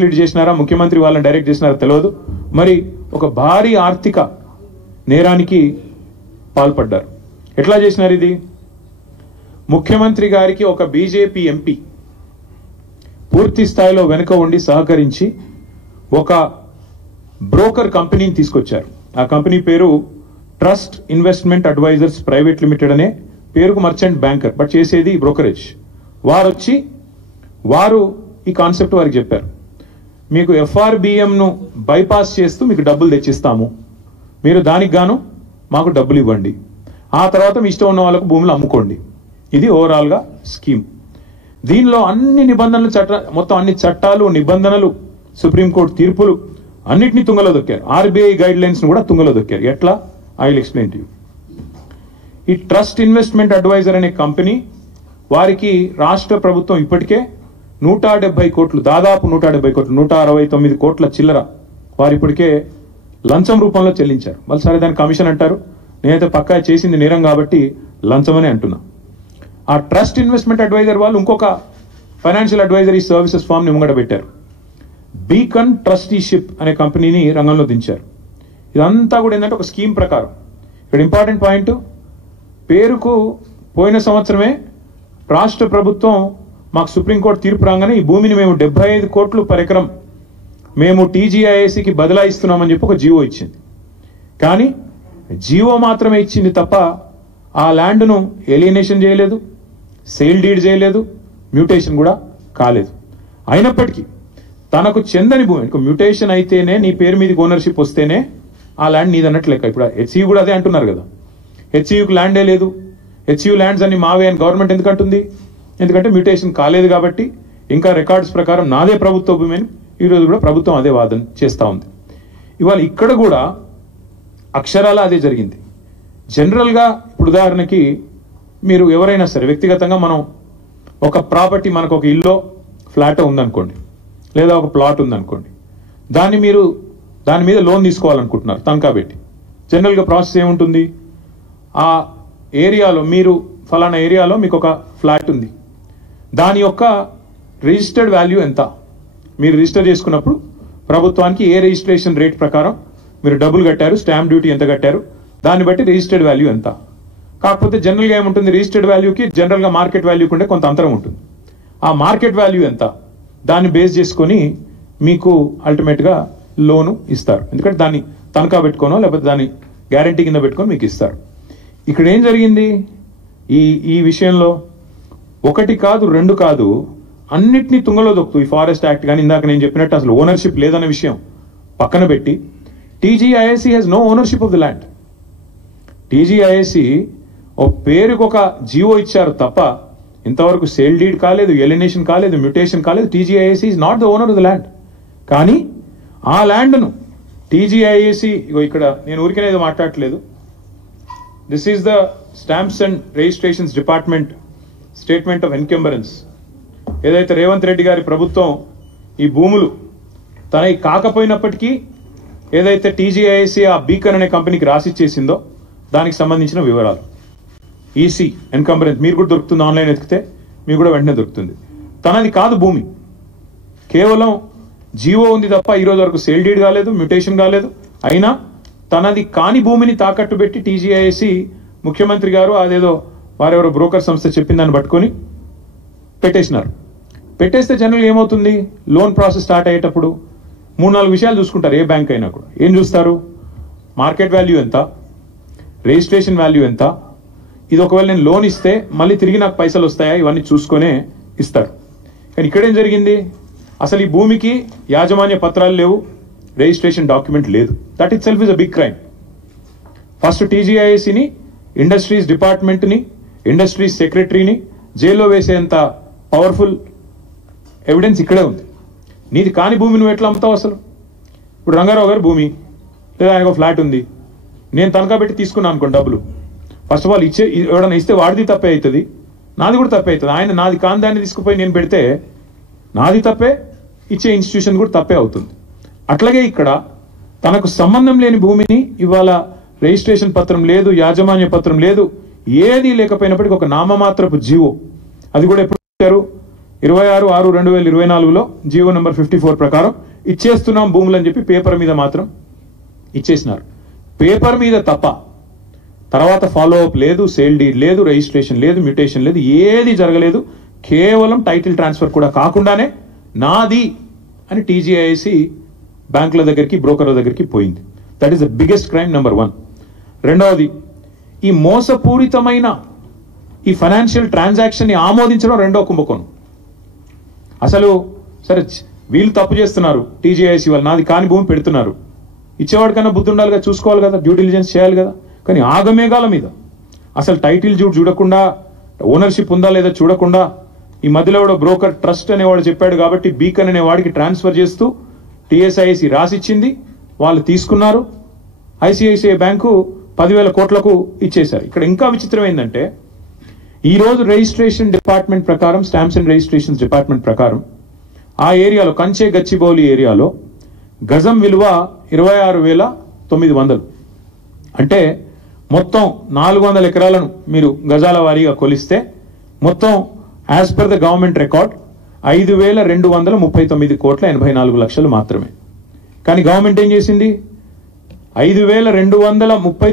Lead చేసినారా ముఖ్యమంత్రి వాళ్ళని డైరెక్ట్ చేసినారా తెలియదు. మరి ఒక భారీ ఆర్థిక నేరానికి పాల్పడ్డారు. ఎట్లా చేసినారు ఇది? ముఖ్యమంత్రి గారికి ఒక బీజేపీ ఎంపీ పూర్తి స్థాయిలో వెనుక ఉండి సహకరించి ఒక బ్రోకర్ కంపెనీని తీసుకొచ్చారు. ఆ కంపెనీ పేరు Trust Investment Advisors Private Limited అనే పేరుకు మర్చెంట్ బ్యాంకర్, బట్ చేసేది బ్రోకరేజ్. వారు ఈ కాన్సెప్ట్ వారికి చెప్పారు, మీకు ఎఫ్ఆర్బిఎంను బైపాస్ చేస్తూ మీకు డబ్బులు తెచ్చిస్తాము, మీరు దానికి గాను మాకు డబ్బులు ఇవ్వండి, ఆ తర్వాత మీ ఇష్టం ఉన్న వాళ్ళకు భూములు అమ్ముకోండి. ఇది ఓవరాల్గా స్కీమ్. దీనిలో అన్ని నిబంధనలు మొత్తం అన్ని చట్టాలు నిబంధనలు సుప్రీంకోర్టు తీర్పులు అన్నిటినీ తుంగలో దొక్కారు. ఆర్బీఐ గైడ్ లైన్స్ కూడా తుంగలో దొక్కారు. ఎట్లా? I will explain to you. ఈ ట్రస్ట్ ఇన్వెస్ట్మెంట్ అడ్వైజర్ అనే కంపెనీ వారికి రాష్ట్ర ప్రభుత్వం ఇప్పటికే 170 కోట్లు, దాదాపు 170 కోట్లు, 169 కోట్ల చిల్లర వారు ఇప్పటికే లంచం రూపంలో చెల్లించారు. వాళ్ళు సరే దాని కమిషన్ అంటారు, నేనైతే పక్కా చేసింది నేరం కాబట్టి లంచమని అంటున్నా. ఆ ట్రస్ట్ ఇన్వెస్ట్మెంట్ అడ్వైజర్ వాళ్ళు ఇంకొక ఫైనాన్షియల్ అడ్వైజరీ సర్వీసెస్ ఫామ్ ని ముంగడ పెట్టారు. బీకన్ ట్రస్టీషిప్ అనే కంపెనీని రంగంలో దించారు. ఇదంతా కూడా ఏంటంటే ఒక స్కీమ్ ప్రకారం. ఇక్కడ ఇంపార్టెంట్ పాయింట్, పేరుకు పోయిన సంవత్సరమే రాష్ట్ర ప్రభుత్వం మాకు సుప్రీంకోర్టు తీర్పు రాగానే ఈ భూమిని మేము 75 కోట్లు పర్ ఎకరం మేము టీజీఐఏసీకి బదలాయిస్తున్నామని చెప్పి ఒక జీవో ఇచ్చింది. కానీ జీవో మాత్రమే ఇచ్చింది తప్ప ఆ ల్యాండ్ను ఎలియనేషన్ చేయలేదు, సేల్ డీడ్ చేయలేదు, మ్యూటేషన్ కూడా కాలేదు. అయినప్పటికీ తనకు చెందని భూమి, మ్యూటేషన్ అయితేనే నీ పేరు మీదకి ఓనర్షిప్ వస్తేనే ఆ ల్యాండ్ నీదన్నట్టు లెక్క. ఇప్పుడు హెచ్ఈయూ కూడా అదే అంటున్నారు కదా, హెచ్ఈయూకి ల్యాండే లేదు, హెచ్ఈయూ ల్యాండ్స్ అన్ని మావే అని గవర్నమెంట్ ఎందుకు అంటుంది? ఎందుకంటే మ్యూటేషన్ కాలేదు కాబట్టి ఇంకా రికార్డ్స్ ప్రకారం నాదే ప్రభుత్వ భూమి అని ఈరోజు కూడా ప్రభుత్వం అదే వాదన చేస్తూ ఉంది. ఇవాళ ఇక్కడ కూడా అక్షరాల అదే జరిగింది. జనరల్గా ఇప్పుడు ఉదాహరణకి మీరు ఎవరైనా సరే వ్యక్తిగతంగా మనం ఒక ప్రాపర్టీ, మనకు ఒక ఇల్లు ఫ్లాట్ ఉందనుకోండి, లేదా ఒక ప్లాట్ ఉందనుకోండి, దాన్ని మీరు దాని మీద లోన్ తీసుకోవాలనుకుంటున్నారు తనఖా పెట్టి. జనరల్గా ప్రాసెస్ ఏముంటుంది? ఆ ఏరియాలో మీరు ఫలానా ఏరియాలో మీకు ఒక ఫ్లాట్ ఉంది, దాని యొక్క రిజిస్టర్డ్ వాల్యూ ఎంత, మీరు రిజిస్టర్ చేసుకున్నప్పుడు ప్రభుత్వానికి ఏ రిజిస్ట్రేషన్ రేట్ ప్రకారం మీరు డబ్బులు కట్టారు, స్టాంప్ డ్యూటీ ఎంత కట్టారు, దాన్ని బట్టి రిజిస్టర్డ్ వాల్యూ ఎంత. కాకపోతే జనరల్గా ఏముంటుంది, రిజిస్టర్డ్ వాల్యూకి జనరల్గా మార్కెట్ వాల్యూకి ఉండే కొంత అంతరం ఉంటుంది. ఆ మార్కెట్ వాల్యూ ఎంత, దాన్ని బేస్ చేసుకొని మీకు అల్టిమేట్గా లోను ఇస్తారు. ఎందుకంటే దాన్ని తనఖా పెట్టుకోనో లేకపోతే దాన్ని గ్యారంటీ కింద పెట్టుకొని మీకు ఇస్తారు. ఇక్కడ ఏం జరిగింది ఈ విషయంలో? ఒకటి కాదు, రెండు కాదు, అన్నిటినీ తుంగలో దొక్కుతూ ఈ ఫారెస్ట్ యాక్ట్ కానీ ఇందాక నేను చెప్పినట్టు అసలు ఓనర్షిప్ లేదన్న విషయం పక్కన పెట్టి TGIAC has no ownership of the land. TGIAC ఓ పేరుకు ఒక జీవో ఇచ్చారు తప్ప ఇంతవరకు సేల్ డీడ్ కాలేదు, ఎలినేషన్ కాలేదు, మ్యూటేషన్ కాలేదు. TGIAC is not the owner of the land. కానీ ఆ ల్యాండ్ను టీజీఐఏసీ, ఇక్కడ నేను ఊరికనేది మాట్లాడట్లేదు, this is the stamps and registrations department statement of encumbrance. ఏదైతే రేవంత్ రెడ్డి గారి ప్రభుత్వం ఈ భూములు తనకి కాకపోయినప్పటికీ ఏదైతే టీజీఐఏసీ ఆ బీకన్ అనే కంపెనీకి రాసిచ్చేసిందో దానికి సంబంధించిన వివరాలు. ఈసీ ఎన్కంబరెన్స్ మీరు కూడా దొరుకుతుంది, ఆన్లైన్ ఎతికితే మీకు కూడా వెంటనే దొరుకుతుంది. తనది కాదు భూమి, కేవలం జీవో ఉంది తప్ప ఈరోజు వరకు సేల్ డీడ్ కాలేదు, మ్యూటేషన్ కాలేదు. అయినా తనది కాని భూమిని తాకట్టు పెట్టి టీజీఐఏసీ ముఖ్యమంత్రి గారు అదేదో వారెవరో బ్రోకర్ సంస్థ చెప్పిన దాన్ని పట్టుకొని పెట్టేసినారు. పెట్టేస్తే జనరల్గా ఏమవుతుంది, లోన్ ప్రాసెస్ స్టార్ట్ అయ్యేటప్పుడు 3-4 విషయాలు చూసుకుంటారు. ఏ బ్యాంక్ అయినా కూడా ఏం చూస్తారు? మార్కెట్ వాల్యూ ఎంత, రిజిస్ట్రేషన్ వాల్యూ ఎంత, ఇది ఒకవేళ నేను లోన్ ఇస్తే మళ్ళీ తిరిగి నాకు పైసలు వస్తాయా, ఇవన్నీ చూసుకొనే ఇస్తారు. కానీ ఇక్కడేం జరిగింది, అసలు ఈ భూమికి యాజమాన్య పత్రాలు లేవు, రిజిస్ట్రేషన్ డాక్యుమెంట్ లేదు. That itself is a big crime. First టీజీఐఏసీని, ఇండస్ట్రీస్ డిపార్ట్మెంట్ని, ఇండస్ట్రీస్ సెక్రటరీని జైల్లో వేసేంత పవర్ఫుల్ ఎవిడెన్స్ ఇక్కడే ఉంది. నీది కాని భూమి నువ్వు ఎట్లా అమ్ముతావు అసలు? ఇప్పుడు రంగారావు గారి భూమి లేదా ఆయనకు ఫ్లాట్ ఉంది, నేను తనఖా పెట్టి తీసుకున్నాను అనుకోండి డబ్బులు. ఫస్ట్ ఆఫ్ ఆల్ ఎవడన్నా ఇస్తే వాడిది తప్పే అవుతుంది, నాది కూడా తప్పే అవుతుంది. ఆయన నాది కాని దాన్ని తీసుకుపోయి నేను పెడితే నాది తప్పే, ఇచ్చే ఇన్స్టిట్యూషన్ కూడా తప్పే అవుతుంది. అట్లాగే ఇక్కడ తనకు సంబంధం లేని భూమిని ఇవాళ రిజిస్ట్రేషన్ పత్రం లేదు, యాజమాన్య పత్రం లేదు, ఏది లేకపోయినప్పటికీ ఒక నామమాత్రపు జీవో, అది కూడా ఎప్పుడు 26/6/2024లో జీవో నెంబర్ 54 ప్రకారం ఇచ్చేస్తున్నాం భూములు అని చెప్పి పేపర్ మీద మాత్రం ఇచ్చేసినారు. పేపర్ మీద తప్ప తర్వాత ఫాలో అప్ లేదు, సేల్ డీడ్ లేదు, రిజిస్ట్రేషన్ లేదు, మ్యూటేషన్ లేదు, ఏది జరగలేదు. కేవలం టైటిల్ ట్రాన్స్ఫర్ కూడా కాకుండానే నాది అని టీజీఐసి బ్యాంకుల దగ్గరికి, బ్రోకర్ల దగ్గరికి పోయింది. That is the biggest crime number 1. రెండవది, ఈ మోసపూరితమైన ఈ ఫైనాన్షియల్ ట్రాన్సాక్షన్ ని ఆమోదించడం రెండో కుంభకోణం. అసలు సరే వీళ్ళు తప్పు చేస్తున్నారు, టీజీఐసి వాళ్ళు నాది కాని భూమి పెడుతున్నారు, ఇచ్చేవాడి కన్నా బుద్ధి ఉండాలి కదా, చూసుకోవాలి కదా, డ్యూ డిలిజెన్స్ చేయాలి కదా. కానీ ఆగమేఘాల మీద అసలు టైటిల్ చూడకుండా, ఓనర్షిప్ ఉందా లేదా చూడకుండా, ఈ మధ్యలో కూడా బ్రోకర్ ట్రస్ట్ అనేవాడు చెప్పాడు కాబట్టి బీకన్ అనే వాడికి ట్రాన్స్ఫర్ చేస్తూ టీఎస్ఐసి రాసిచ్చింది, వాళ్ళు తీసుకున్నారు. ఐసిఐసిఐ బ్యాంకు 10,000 కోట్లకు ఇచ్చేశారు. ఇక్కడ ఇంకా విచిత్రం ఏంటంటే, ఈ రోజు రిజిస్ట్రేషన్ డిపార్ట్మెంట్ ప్రకారం, స్టాంప్స్ అండ్ రిజిస్ట్రేషన్ డిపార్ట్మెంట్ ప్రకారం ఆ ఏరియాలో, కంచే గచ్చిబౌలి ఏరియాలో గజం విలువ 26,900. అంటే మొత్తం 400 ఎకరాలను మీరు గజాల వారీగా కొలిస్తే మొత్తం as per the government record 5,239,84,84 మాత్రమే. కానీ గవర్నమెంట్ ఏం చేసింది, 5,239